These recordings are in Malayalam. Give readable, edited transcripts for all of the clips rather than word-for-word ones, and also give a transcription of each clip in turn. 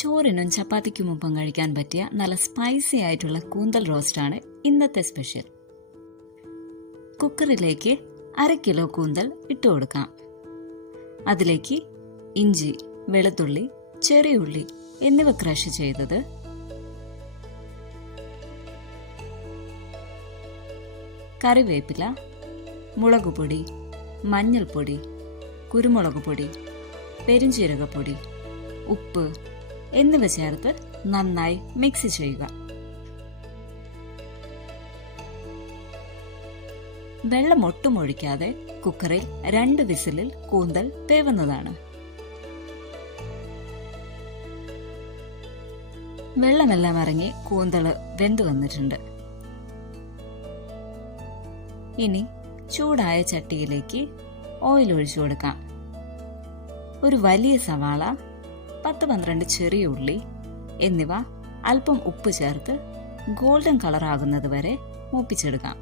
ചോറിനും ചപ്പാത്തിക്കുമൊപ്പം കഴിക്കാൻ പറ്റിയ നല്ല സ്പൈസി ആയിട്ടുള്ള കൂന്തൽ റോസ്റ്റാണ് ഇന്നത്തെ സ്പെഷ്യൽ. കുക്കറിലേക്ക് 1/2 കിലോ കൂന്തൽ ഇട്ട് കൊടുക്കാം. അതിലേക്ക് ഇഞ്ചി, വെളുത്തുള്ളി, ചെറിയ ഉള്ളി എന്നിവ ക്രഷ് ചെയ്തത്, കറിവേപ്പില, മുളകുപൊടി, മഞ്ഞൾപ്പൊടി, കുരുമുളക് പൊടി, പെരുംജീരകപ്പൊടി, ഉപ്പ് എന്നിവ ചേർത്ത് നന്നായി മിക്സ് ചെയ്യുക. വെള്ളം ഒട്ടും ഒഴിക്കാതെ കുക്കറിൽ 2 വിസിലിൽ കൂന്തൽ വേവുന്നതാണ്. വെള്ളമെല്ലാം ഇറങ്ങി കൂന്തൽ വെന്തു വന്നിട്ടുണ്ട്. ഇനി ചൂടായ ചട്ടിയിലേക്ക് ഓയിൽ ഒഴിച്ചു കൊടുക്കാം. ഒരു വലിയ സവാള, 10-12 ചെറിയ ഉള്ളി എന്നിവ അല്പം ഉപ്പ് ചേർത്ത് ഗോൾഡൻ കളർ ആകുന്നത് വരെ മൂപ്പിച്ചെടുക്കാം.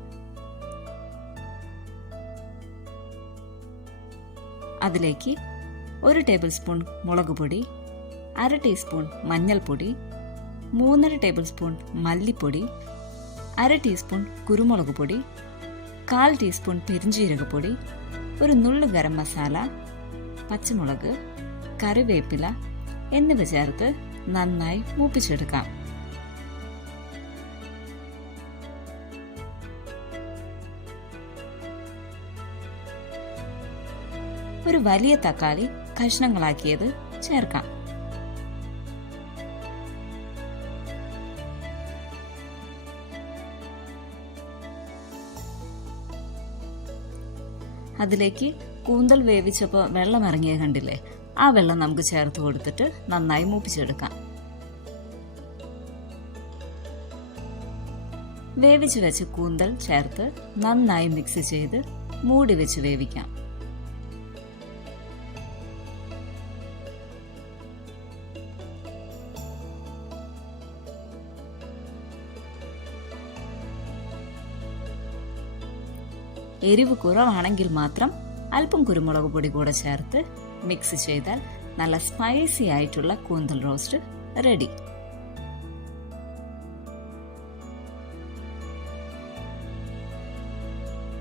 അതിലേക്ക് 1 ടേബിൾ സ്പൂൺ മുളക് പൊടി, 1/2 ടീസ്പൂൺ മഞ്ഞൾപ്പൊടി, 3.5 ടേബിൾ സ്പൂൺ മല്ലിപ്പൊടി, 1/2 ടീസ്പൂൺ കുരുമുളക് പൊടി, 1/4 ടീസ്പൂൺ പെരുംജീരകപ്പൊടി, ഒരു നുള്ളു ഗരം മസാല, പച്ചമുളക്, കറിവേപ്പില എന്നിവ ചേർത്ത് നന്നായി മൂപ്പിച്ചെടുക്കാം. ഒരു വലിയ തക്കാളി കഷ്ണങ്ങളാക്കിയത് ചേർക്കാം. അതിലേക്ക് കൂന്തൽ വേവിച്ചപ്പോൾ വെള്ളം ഇറങ്ങിയ കണ്ടില്ലേ, ആ വെള്ളം നമുക്ക് ചേർത്ത് കൊടുത്തിട്ട് നന്നായി മൂപ്പിച്ചെടുക്കാം. വേവിച്ച് വെച്ച് കൂന്തൽ ചേർത്ത് നന്നായി മിക്സ് ചെയ്ത് മൂടി വെച്ച് വേവിക്കാം. എരിവ് കുറവാണെങ്കിൽ മാത്രം അല്പം കുരുമുളക് പൊടി കൂടെ ചേർത്ത് മിക്സ് ചെയ്താൽ നല്ല സ്പൈസി ആയിട്ടുള്ള കൂന്തൽ റോസ്റ്റ് റെഡി.